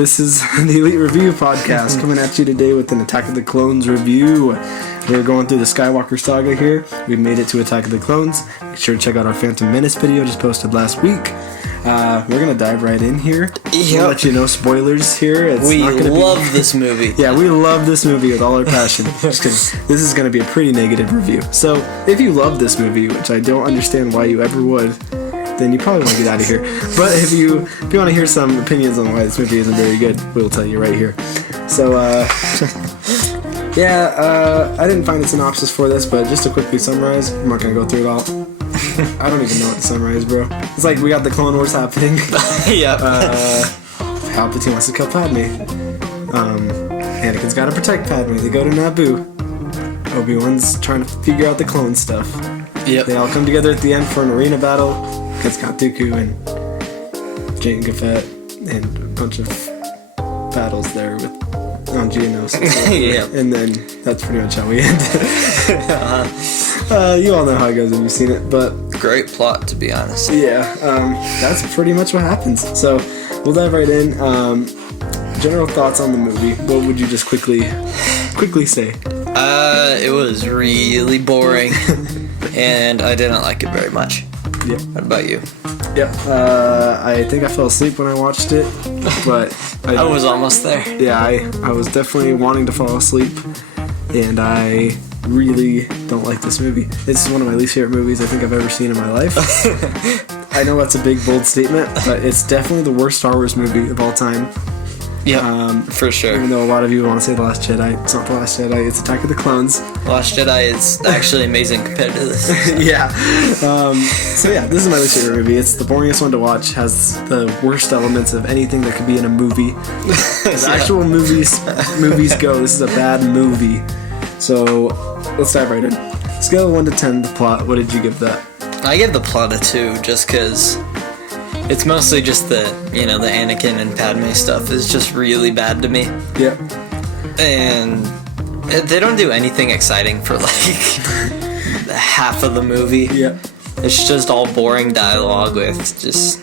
This is the ELEET Review Podcast coming at you today with an Attack of the Clones review. We're going through the Skywalker Saga here. We've made it to Attack of the Clones. Make sure to check out our Phantom Menace video just posted last week. We're going to dive right in here. We'll let you know spoilers here. We love this movie. Yeah, we love this movie with all our passion. Just kidding. This is going to be a pretty negative review. So, if you love this movie, which I don't understand why you ever would, then you probably want to get out of here. But if you want to hear some opinions on why this movie isn't very good, we'll tell you right here. So, I didn't find a synopsis for this, but just to quickly summarize, I'm not going to go through it all. I don't even know what to summarize, bro. It's like we got the Clone Wars happening. Yeah. Palpatine wants to kill Padme. Anakin's got to protect Padme. They go to Naboo. Obi-Wan's trying to figure out the clone stuff. Yep. They all come together at the end for an arena battle against Count Dooku and Jango Fett and a bunch of battles there with on Geonos. Yeah. And then that's pretty much how we end. You all know how it goes if you've seen it, but great plot, to be honest. yeah, that's pretty much what happens. So we'll dive right in. General thoughts on the movie. What would you just quickly say? It was really boring, and I didn't like it very much. Yep. What about you? Yep. I think I fell asleep when I watched it, but I was almost there. Yeah, I was definitely wanting to fall asleep, and I really don't like this movie. It's one of my least favorite movies I think I've ever seen in my life. I know that's a big, bold statement, but it's definitely the worst Star Wars movie of all time. Yeah, for sure. Even though a lot of you want to say The Last Jedi, it's not The Last Jedi, it's Attack of the Clones. Last Jedi is actually amazing compared to this. Yeah. So yeah, this is my least favorite movie. It's the boringest one to watch, has the worst elements of anything that could be in a movie. As actual movies go, this is a bad movie. So, let's dive right in. Scale of 1 to 10, the plot, what did you give that? I give the plot a 2 just because it's mostly just the Anakin and Padme stuff is just really bad to me. Yeah. And they don't do anything exciting for like half of the movie. Yeah. It's just all boring dialogue with just,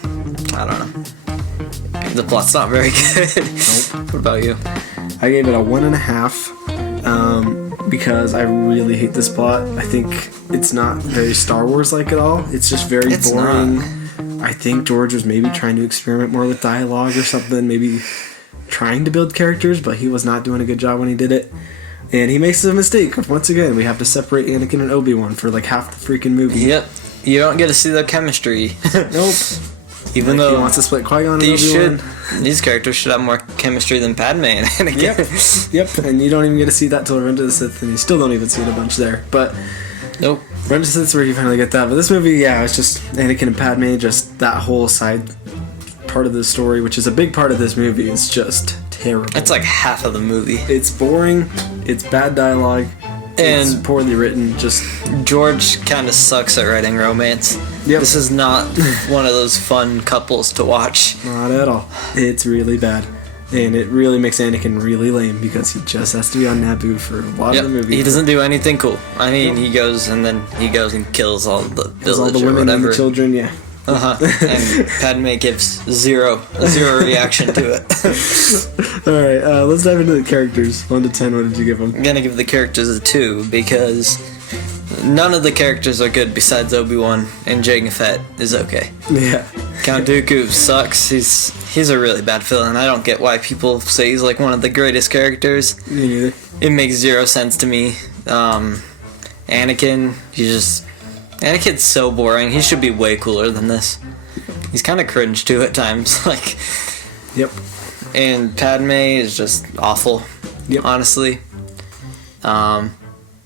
I don't know. The plot's not very good. Nope. What about you? I gave it a 1.5. Because I really hate this plot. I think it's not very Star Wars-like at all. It's just very boring. Not. I think George was maybe trying to experiment more with dialogue or something, maybe trying to build characters, but he was not doing a good job when he did it. And he makes a mistake. Once again, we have to separate Anakin and Obi-Wan for like half the freaking movie. Yep. You don't get to see their chemistry. Nope. Even though he wants to split Qui-Gon and Obi-Wan. These characters should have more chemistry than Padme and Anakin. Yep, and you don't even get to see that till Revenge of the Sith, and you still don't even see it a bunch there. But nope. Revenge of the Sith's where you finally get that. But this movie, yeah, it's just Anakin and Padme, just that whole side part of the story, which is a big part of this movie, is just terrible. It's like half of the movie. It's boring, it's bad dialogue, it's poorly written, just... George kind of sucks at writing romance. Yep. This is not one of those fun couples to watch. Not at all. It's really bad. And it really makes Anakin really lame because he just has to be on Naboo for a lot of the movie. He doesn't do anything cool. I mean, he goes and kills all the village all the women or whatever. And the children, yeah. And Padme gives zero reaction to it. Alright, let's dive into the characters. 1 to 10, what did you give them? I'm gonna give the characters a 2 because none of the characters are good besides Obi-Wan, and Jango Fett is okay. Yeah. Count Dooku sucks. He's a really bad villain. I don't get why people say he's like one of the greatest characters. Me neither. It makes zero sense to me. Anakin, Anakin's so boring. He should be way cooler than this. He's kind of cringe too at times. Like, yep. And Padme is just awful. Yep. Honestly.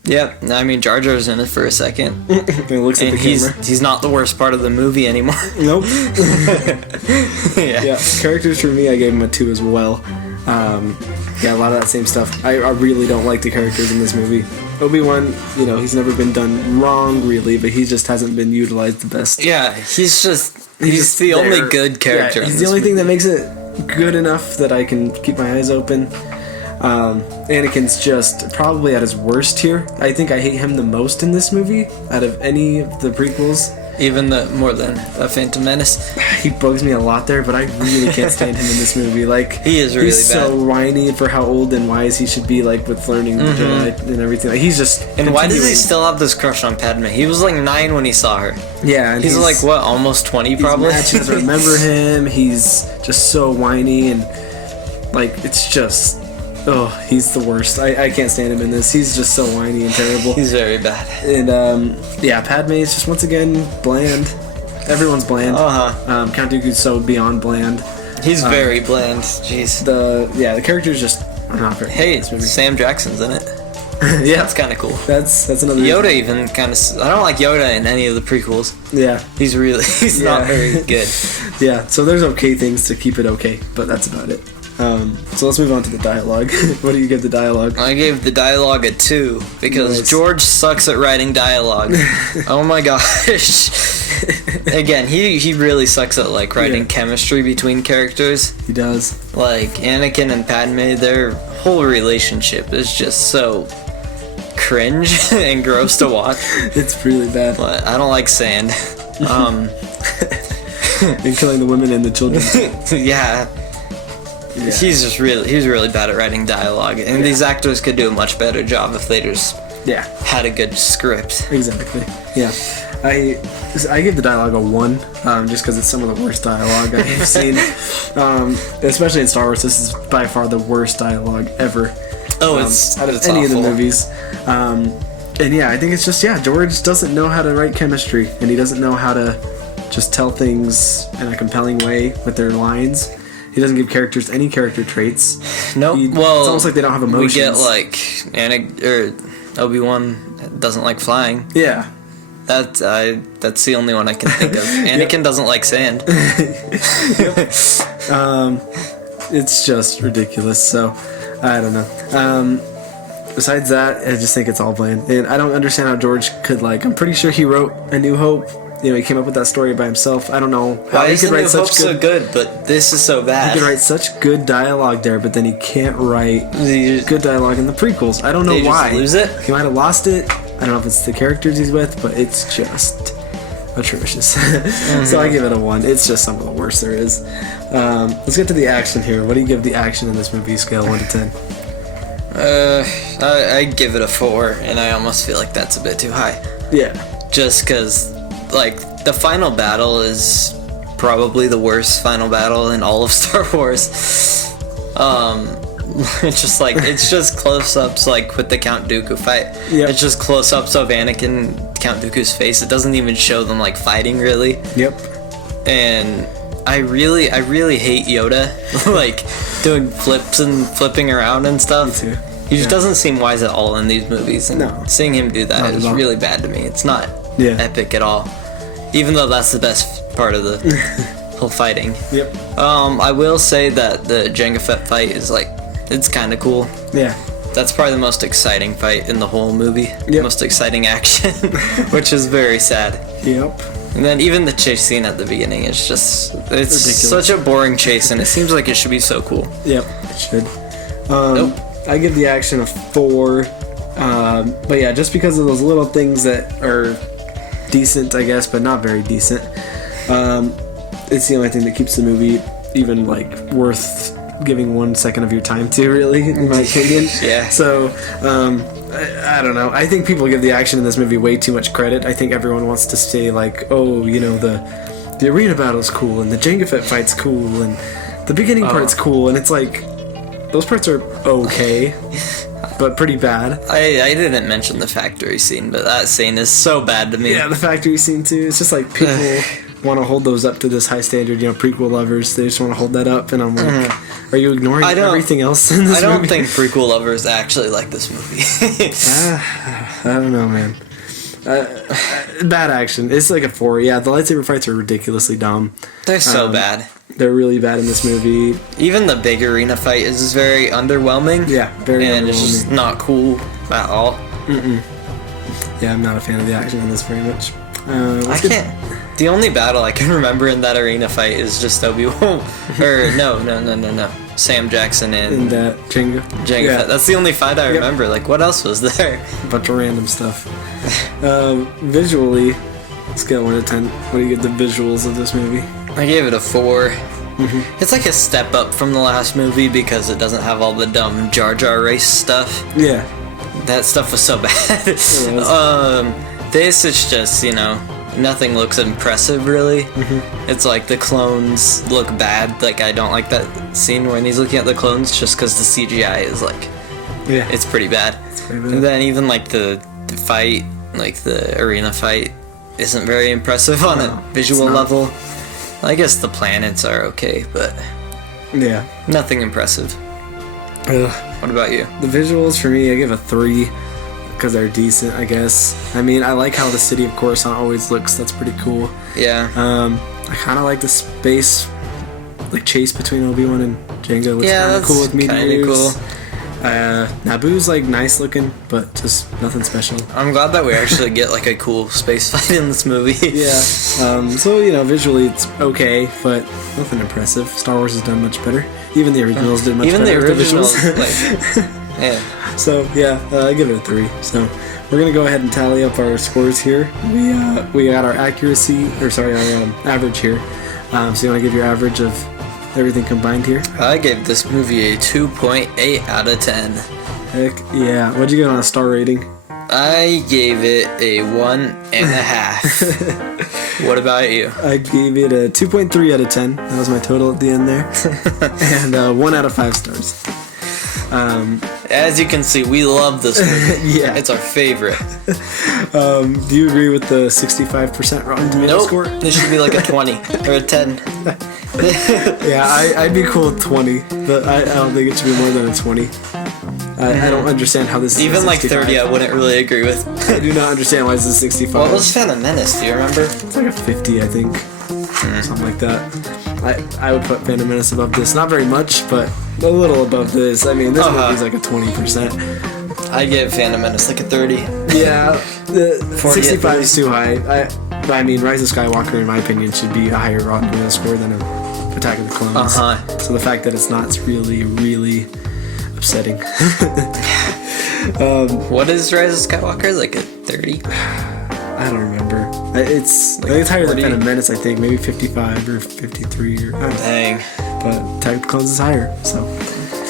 Yep. I mean, Jar Jar's in it for a second. He looks at the camera. He's not the worst part of the movie anymore. Nope. Yeah. Characters for me, I gave him a 2 as well. Yeah, a lot of that same stuff. I really don't like the characters in this movie. Obi-Wan, he's never been done wrong, really, but he just hasn't been utilized the best. Yeah, he's the only good character. Yeah, he's the only thing that makes it good enough that I can keep my eyes open. Anakin's just probably at his worst here. I think I hate him the most in this movie out of any of the prequels. Even more than a Phantom Menace. He bugs me a lot there, but I really can't stand him in this movie. Like, he is really he's bad. so whiny for how old and wise he should be, like, with learning the Jedi and everything. Like, he's just... And why does he still have this crush on Padme? He was like 9 when he saw her. Yeah, and he's like, what, almost 20 probably? Mad she doesn't remember him. He's just so whiny and, like, it's just... Oh, he's the worst. I can't stand him in this. He's just so whiny and terrible. He's very bad. And, yeah, Padme is just, once again, bland. Everyone's bland. Count Dooku's so beyond bland. He's very bland. Jeez. The character's just not very. Hey, Sam Jackson's in it. Yeah, that's kind of cool. That's another. Yoda reason. even kind of. I don't like Yoda in any of the prequels. Yeah, he's not very good. Yeah, so there's okay things to keep it okay, but that's about it. So let's move on to the dialogue. What do you give the dialogue? I gave the dialogue a 2 because George sucks at writing dialogue. Oh my gosh. Again, he really sucks at like writing chemistry between characters. He does. Like Anakin and Padme, their whole relationship is just so cringe and gross to watch. It's really bad. But I don't like sand. And killing the women and the children. Yeah. He's really bad at writing dialogue, and these actors could do a much better job if they just had a good script. Exactly. Yeah. I give the dialogue a 1, just because it's some of the worst dialogue I've seen. Especially in Star Wars, this is by far the worst dialogue ever. It's out of it's any awful. of the movies. And yeah, I think it's just George doesn't know how to write chemistry, and he doesn't know how to just tell things in a compelling way with their lines. He doesn't give characters any character traits. Nope. It's almost like they don't have emotions. We get like Obi-Wan doesn't like flying. Yeah. That's the only one I can think of. Anakin doesn't like sand. It's just ridiculous. So I don't know. Besides that, I just think it's all bland, and I don't understand how George could I'm pretty sure he wrote A New Hope. He came up with that story by himself. I don't know how he could write such good. So good, but this is so bad. He could write such good dialogue there, but then he can't write good dialogue in the prequels. I don't know why. Just lose it? He might have lost it. I don't know if it's the characters he's with, but it's just atrocious. So I give it a 1. It's just some of the worst there is. Let's get to the action here. What do you give the action in this movie, scale 1 to 10? I give it a 4, and I almost feel like that's a bit too high. Yeah. Just because, the final battle is probably the worst final battle in all of Star Wars. It's just close-ups, with the Count Dooku fight. Yep. It's just close-ups of Anakin, Count Dooku's face. It doesn't even show them, fighting, really. Yep. And I really hate Yoda, doing flips and flipping around and stuff. Me too. He just doesn't seem wise at all in these movies, and seeing him do that is really bad to me. It's not epic at all, even though that's the best part of the whole fighting. Yep. I will say that the Jango Fett fight is it's kind of cool. Yeah. That's probably the most exciting fight in the whole movie. Yep. Most exciting action, which is very sad. Yep. And then even the chase scene at the beginning is it's ridiculous. Such a boring chase, and it seems like it should be so cool. Yep, it should. Nope. I give the action a 4. But yeah, just because of those little things that are decent, I guess, but not very decent. It's the only thing that keeps the movie even worth giving 1 second of your time to, really, in my opinion. Yeah. So, I don't know. I think people give the action in this movie way too much credit. I think everyone wants to say the arena battle's cool and the Jango Fett fight's cool and the beginning part's cool, and it's those parts are okay, but pretty bad. I didn't mention the factory scene, but that scene is so bad to me. Yeah, the factory scene too. It's just people want to hold those up to this high standard. Prequel lovers, they just want to hold that up, and I'm like, are you ignoring everything else in this movie? I don't think prequel lovers actually like this movie. I don't know, man. Bad action. It's a 4. Yeah, the lightsaber fights are ridiculously dumb. They're so bad. They're really bad in this movie. Even the big arena fight is very underwhelming. Yeah, very underwhelming. And it's just not cool at all. Yeah, I'm not a fan of the action in this very much. I can't. The only battle I can remember in that arena fight is just Obi-Wan. Or, no. Sam Jackson and Jango Fett. That's the only fight I remember. What else was there? A bunch of random stuff. Visually, Scale 1 to 10. What do you get the visuals of this movie? I gave it a 4. It's like a step up from the last movie because it doesn't have all the dumb Jar Jar race stuff. Yeah. That stuff was so bad. This is just, nothing looks impressive really. It's like the clones look bad. Like I don't like that scene when he's looking at the clones just because the CGI is like, it's pretty bad. And then even like the fight, like the arena fight, isn't very impressive on a visual level. I guess the planets are okay, but nothing impressive. What about you? The visuals for me, I give a 3 because they're decent, I guess. I mean, I like how the city of Coruscant always looks. That's pretty cool. Yeah. I kind of like the space, like chase between Obi-Wan and Jango. Looks kind of cool with meteors. Cool. Naboo's like nice looking, but just nothing special. I'm glad that we actually get like a cool space fight in this movie. So visually it's okay, but nothing impressive. Star Wars has done much better. Even the originals did much better. Even the originals, So I give it a 3. So we're gonna go ahead and tally up our scores here. We got our average here. So you want to give your average of everything combined here? I gave this movie a 2.8 out of 10. Heck yeah. What'd you get on a star rating? I gave it a 1.5. What about you? I gave it a 2.3 out of 10. That was my total at the end there. And 1 out of 5 stars. As you can see, we love this movie. It's our favorite. Do you agree with the 65% Rotten Tomatoes score? This should be like a 20 or a 10. I'd be cool with 20, but I don't think it should be more than a 20. I don't understand how this is even like 30 I wouldn't really agree with. I do not understand why this is 65. What was Phantom Menace, do you remember? It's like a 50, I think. Something like that. I would put Phantom Menace above this. Not very much, but a little above this. I mean, this movie's like a 20%. I give Phantom Menace like a 30. Yeah, the 65 is too high. I mean, Rise of Skywalker, in my opinion, should be a higher Rotten Tomatoes score than Attack of the Clones. So the fact that it's not, it's really, really upsetting. What is Rise of Skywalker? Like a 30? I don't remember. It's higher than Phantom Menace, I think. Maybe 55 or 53 or... Dang. But Attack of the Clones is higher, so...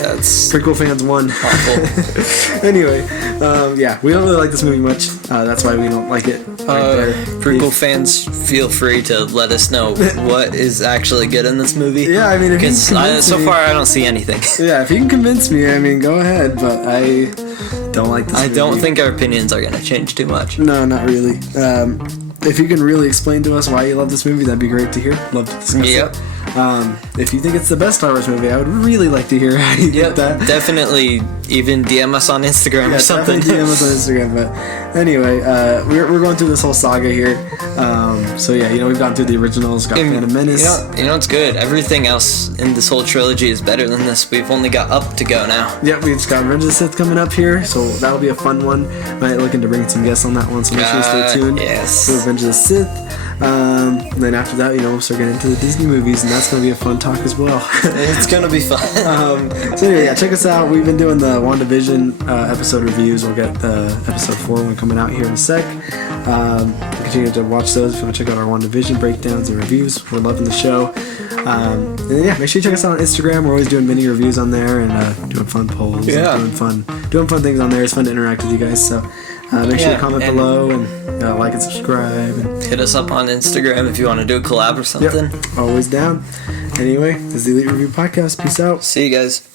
That's... Prequel fans won. Awful. Anyway, we don't really like this movie much. That's why we don't like it. Prequel fans, feel free to let us know what is actually good in this movie. Yeah, I mean, if you can convince so far I don't see anything. Yeah, if you can convince me, I mean, go ahead. But I don't like this movie. I don't think our opinions are going to change too much. No, not really. If you can really explain to us why you love this movie, that'd be great to hear. Love to discuss it. If you think it's the best Star Wars movie, I would really like to hear how you get that. Definitely even DM us on Instagram or something. Definitely DM us on Instagram. But anyway, we're going through this whole saga here. We've gone through the originals, got Phantom Menace. You know what's good? Everything else in this whole trilogy is better than this. We've only got up to go now. Yep, we've got Revenge of the Sith coming up here, so that'll be a fun one. Might looking to bring some guests on that one, so make sure you stay tuned. Yes. For Revenge of the Sith. And then after that, we'll start getting into the Disney movies, and that's going to be a fun talk as well. It's going to be fun. Check us out. We've been doing the WandaVision episode reviews. We'll get the episode 4 one coming out here in a sec. Continue to watch those if you want to check out our WandaVision breakdowns and reviews. We're loving the show. Make sure you check us out on Instagram. We're always doing mini reviews on there and doing fun polls. And doing fun things on there. It's fun to interact with you guys. So make sure you comment below and like and subscribe. And hit us up on Instagram if you want to do a collab or something. Always down. Anyway, this is the ELEET Review Podcast. Peace out. See you guys.